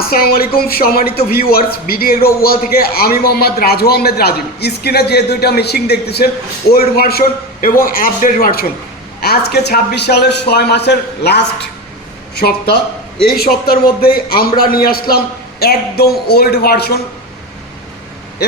আসসালামু আলাইকুম সম্মানিত ভিউয়ার্স, বিডি এগ্রো ওয়ার্ল্ড থেকে আমি মোহাম্মদ রাজু আহমেদ রাজীব। স্ক্রিনে যে দুইটা মেশিন দেখতেছেন, ওল্ড ভার্সন এবং আপডেট ভার্সন। আজকে 26 সালের 6 মাসের লাস্ট সপ্তাহ। এই সপ্তাহের মধ্যেই আমরা নিয়ে আসলাম একদম ওল্ড ভার্সন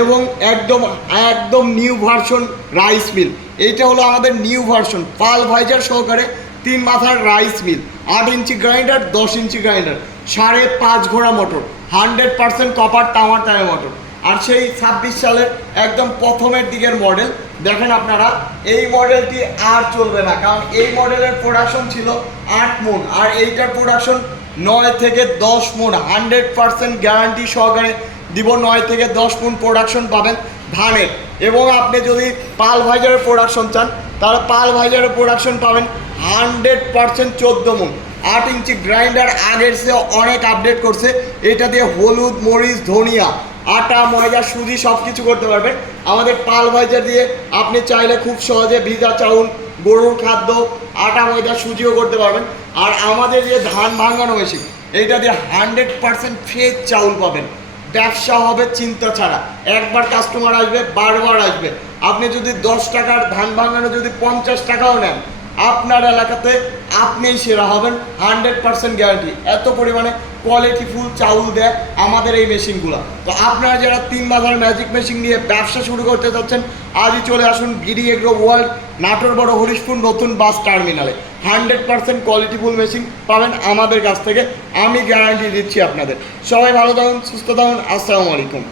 এবং একদম নিউ ভার্সন রাইস মিল। এইটা হলো আমাদের নিউ ভার্সন, পাল ভাইজার সহকারে 3 মাথার rice mill, 8 inch grinder, 10 inch grinder, 5.5 ঘোড়া মোটর, 100% কপার তামার টায়ার মোটর। আর সেই 26 সালের একদম প্রথমের দিকের মডেল দেখেন আপনারা। এই মডেলটি আর চলবে না, কারণ এই মডেলের প্রোডাকশন ছিল 8 মণ, আর এইটার প্রোডাকশন 9 থেকে 10 মণ। 100% গ্যারান্টি সহকারে দিব, 9 থেকে 10 মণ প্রোডাকশন পাবেন ধানের। এবং আপনি যদি পাল ভাইজারের প্রোডাকশন চান, তাহলে পাল ভাইজারের প্রোডাকশন পাবেন 100% 14 মণ। 8 ইঞ্চি গ্রাইন্ডার আগের চেয়ে অনেক আপডেট করছে। এটা দিয়ে হলুদ, মরিচ, ধনিয়া, আটা, ময়দা, সুজি সব কিছু করতে পারবেন। আমাদের পাল ভাইজার দিয়ে আপনি চাইলে খুব সহজে ভিজা চাউল, গরুর খাদ্য, আটা, ময়দা, সুজিও করতে পারবেন। আর আমাদের যে ধান ভাঙানো মেশিন, এইটা দিয়ে 100% ফ্রেশ চাউল পাবেন। ব্যবসা হবে চিন্তা ছাড়া। একবার কাস্টমার আসবে, বারবার আসবে। আপনি যদি 10 টাকার ধান ভাঙানো যদি 50 টাকাও নেন, আপনার এলাকাতে আপনিই সেরা হবেন, 100% গ্যারান্টি। এত পরিমাণে কোয়ালিটিফুল চাউল দেয় আমাদের এই মেশিনগুলো। তো আপনারা যারা 3 মাথার ম্যাজিক মেশিন নিয়ে ব্যবসা শুরু করতে চাচ্ছেন, আজই চলে আসুন বিডি এগ্রো ওয়ার্ল্ড, নাটোর বড় হরিশপুর নতুন বাস টার্মিনালে। 100% কোয়ালিটিফুল মেশিন পাবেন আমাদের কাছ থেকে, আমি গ্যারান্টি দিচ্ছি আপনাদের। সবাই ভালো থাকুন, সুস্থ থাকুন। আসসালামু আলাইকুম।